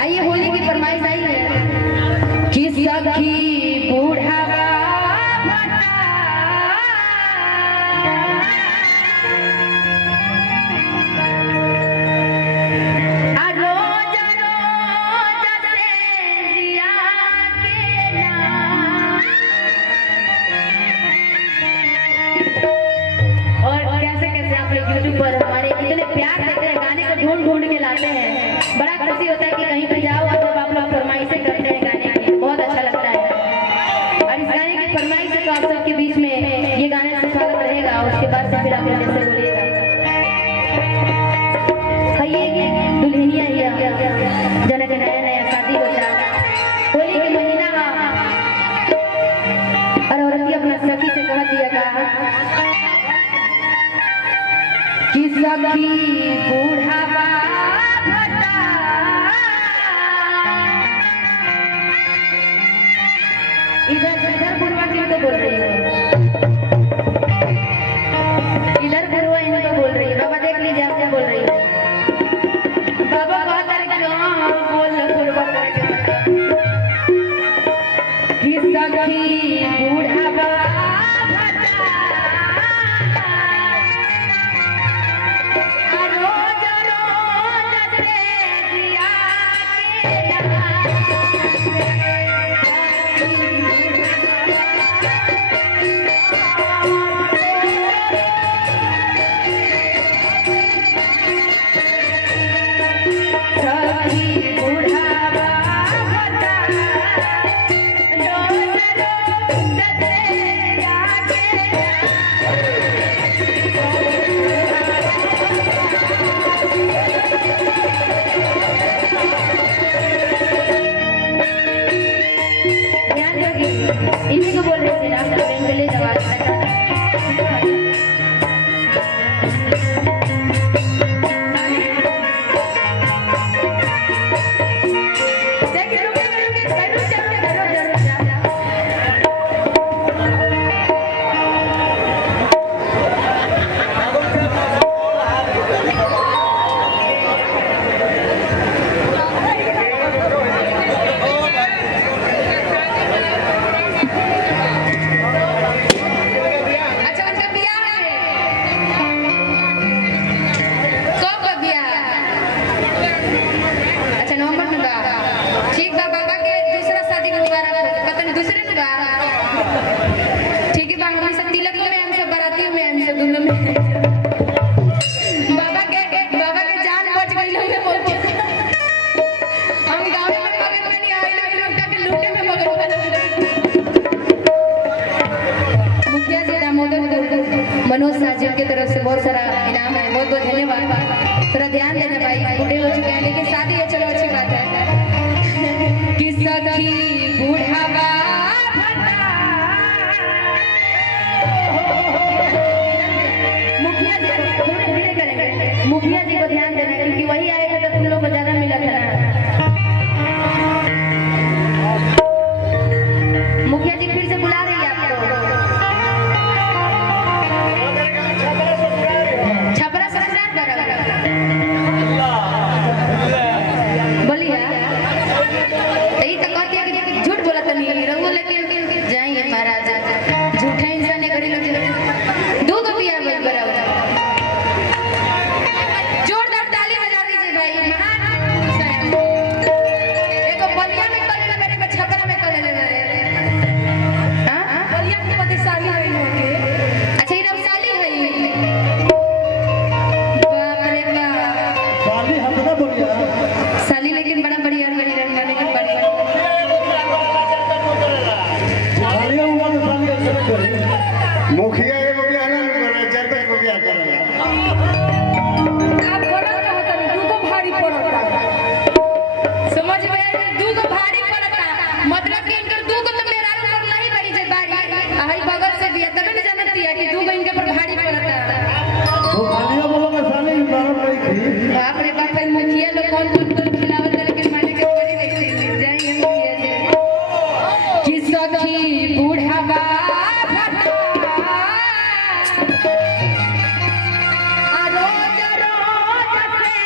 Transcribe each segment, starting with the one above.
आइए होली की फरमाइश आई है कि सखी बूढ़ावा पर हमारे इतने प्यार देते हैं, गाने को ढूंढ ढूंढ के लाते हैं। बड़ा खुशी होता है कि कहीं पे जाओ और जब आप लोग फरमाइशें करते हैं गाने की, बहुत अच्छा लगता है। और इस गाने की फरमाइश से तो आप सबके बीच में ये गाने से स्वागत रहेगा। उसके बाद से फिर आप लोग जैसे बोलिएगा दुल्हनिया जना के नया नया शादी होता होली के महीना और औरती अपना सखी से कह दिया कि सखी बूढ़ावा इधर बुढ़वा किनको बोल रही है, इधर बुढ़वा इनको बोल रही है। बाबा देख लीजिए आप क्या बोल रही है। बाबा कहता है बोल बुढ़वा कि सखी बूढ़ावा इन्हीं को बोल रहे थे राम नारायण के लिए जवाब मनोज साजिब की तरफ से बहुत सारा इनाम है। बहुत बहुत धन्यवाद। थोड़ा ध्यान देना भाई, बूढ़े हो चुके हैं लेकिन शादी है, चलो अच्छी बात है। कि सखी बूढ़ावा मुखिया जी को धीरे करेंगे, मुखिया जी को ध्यान देना क्योंकि वही आएगा तो तुम लोग को ज्यादा मिला था। मुखिया जी फिर से बुला रही है आपको। झूठ बोला तो नहीं रहू लेकिन जाइए महाराज झूठा इंसान ने घड़ी लगे दो को पिया बराबर। जोरदार ताली बजा दीजिए भाई। एक बलिया में कर ले मेरे को छपरा में कर ले मेरे। हां बलिया की पति साली है इनके। अच्छा ये रब साली है बाप रे बाप साली हम ना बोलिया साली लेकिन बड़ा बढ़िया बड़ी रंगा लेकिन बड़ी मुखिया एगो बियाह ना करे, जब एगो बियाह करे। आप बड़ा कहता है दूगो भारी पड़ता। समझ में आया दूगो भारी पड़ता मतलब कि इनकर दूगो तो मेरा ऊपर नहीं बड़ी जे बारी हाई बगल से दिया तब नहीं जानती है कि दूगो इनके पर भारी पड़ता। वो भालिया बोलो में साले बारह नहीं थी। बाप रे बाप मुखिया लोग कौन दूध खिलावत लेकिन माने के बड़ी देखते जाइए मुखिया जी कि सखी बूढ़ावा रोज रोज से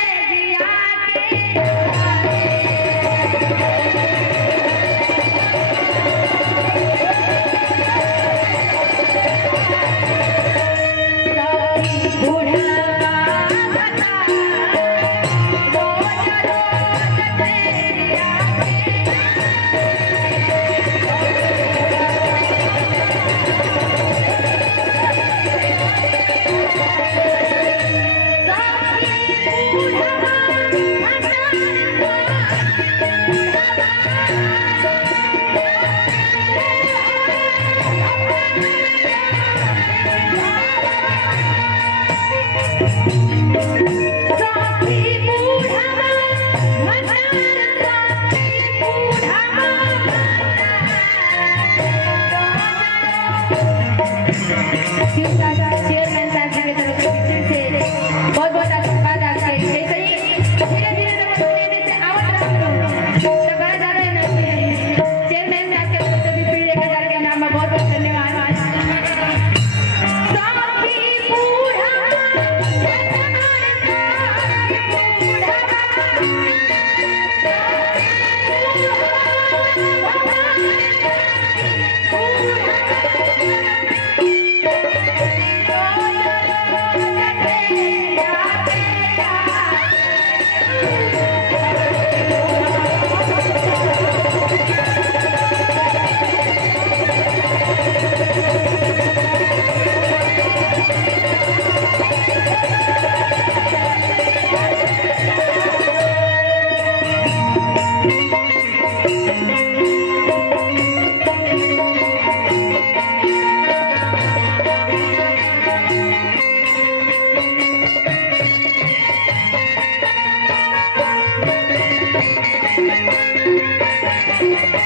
है